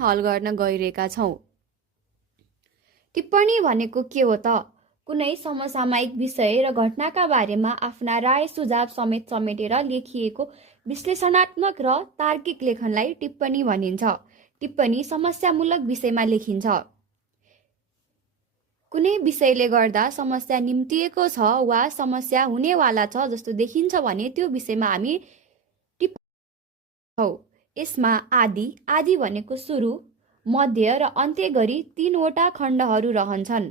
हल गर्न गइरहेका छौँ। टिप्पणी भनेको के हो त? कुनै समसामयिक विषय र घटनाका बारेमा आफ्ना राय सुझाव समेटेर लेखिएको विश्लेषणात्मक र तार्किक लेखनलाई टिप्पणी भनिन्छ। टिप्पणी समस्यामूलक विषयमा लेखिन्छ। कुनै विषयले गर्दा समस्या निम्तिएको छ वा समस्या हुनेवाला छ जस्तो देखिन्छ भने त्यो विषयमा हामी टिप्पणी। यसमा आदि भनेको सुरु, मध्य र अन्त्य गरी 3वटा खण्डहरू रहन्छन्।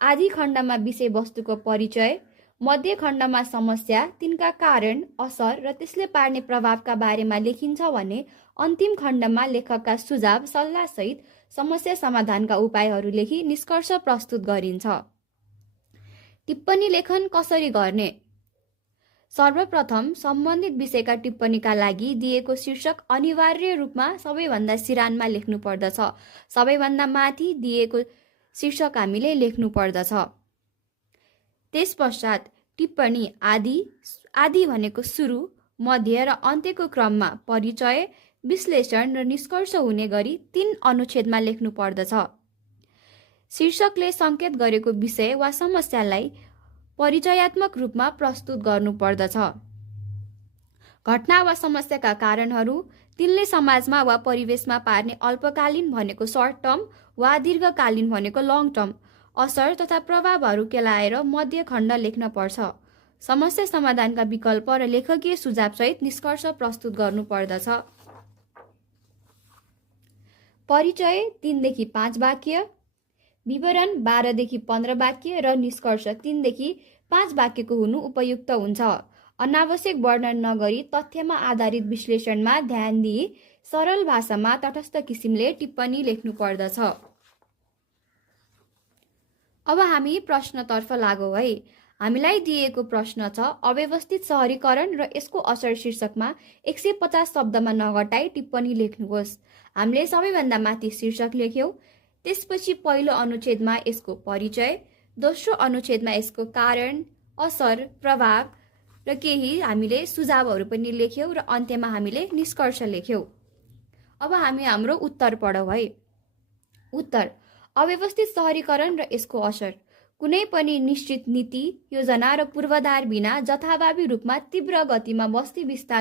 आदि खण्डमा विषयवस्तुको परिचय, मध्य खण्डमा समस्या, तिनका कारण, असर र त्यसले पार्ने प्रभावका बारेमा लेखिन्छ भने अन्तिम खण्डमा लेखकका सुझाव सल्लाहसहित समस्या समाधानका उपायहरू लेखी निष्कर्ष प्रस्तुत गरिन्छ। टिप्पणी लेखन कसरी गर्ने? सर्वप्रथम सम्बन्धित विषयका टिप्पणीका लागि दिएको शीर्षक अनिवार्य रूपमा सबैभन्दा सिरानमा लेख्नु पर्दछ। सबैभन्दा माथि दिएको शीर्षक हामीले लेख्नु पर्दछ। त्यसपश्चात टिप्पणी आदि भनेको सुरु, मध्य र अन्त्यको क्रममा परिचय, विश्लेषण र निष्कर्ष हुने गरी 3 अनुच्छेदमा लेख्नु पर्दछ। शीर्षकले सङ्केत गरेको विषय वा समस्यालाई परिचयात्मक रूपमा प्रस्तुत गर्नु पर्दछ। घटना वा समस्याका कारणहरू, तिनले समाजमा वा परिवेशमा पार्ने अल्पकालीन भनेको सर्ट टर्म वा दीर्घकालीन भनेको लङ टर्म असर तथा प्रभावहरू केलाएर मध्य खण्ड लेख्न पर्छ। समस्या समाधानका विकल्प र लेखकीय सुझावसहित निष्कर्ष प्रस्तुत गर्नु पर्दछ। परिचय 3 देखि 5 वाक्य, विवरण 12 देखि 15 वाक्य र निष्कर्ष 3 देखि 5 वाक्यको हुनु उपयुक्त हुन्छ। अनावश्यक वर्णन नगरी तथ्यमा आधारित विश्लेषणमा ध्यान दिई सरल भाषामा तटस्थ किसिमले टिप्पणी लेख्नु पर्दछ। अब हामी प्रश्नतर्फ लागौँ है। हामीलाई दिएको प्रश्न छ, अव्यवस्थित सहरीकरण र यसको असर शीर्षकमा 150 शब्दमा नघटाई टिप्पणी लेख्नुहोस्। हामीले सबैभन्दा माथि शीर्षक लेख्यौँ, त्यसपछि पहिलो अनुच्छेदमा यसको परिचय, दोस्रो अनुच्छेदमा यसको कारण, असर, प्रभाव र केही हामीले सुझावहरू पनि लेख्यौँ र अन्त्यमा हामीले निष्कर्ष लेख्यौँ। अब हामी हाम्रो उत्तर पढौँ है। उत्तर: अव्यवस्थित सहरीकरण र यसको असर। कुनै पनि निश्चित नीति, योजना र पूर्वाधार बिना जथाभावी रूपमा तीव्र गतिमा बस्ती विस्तार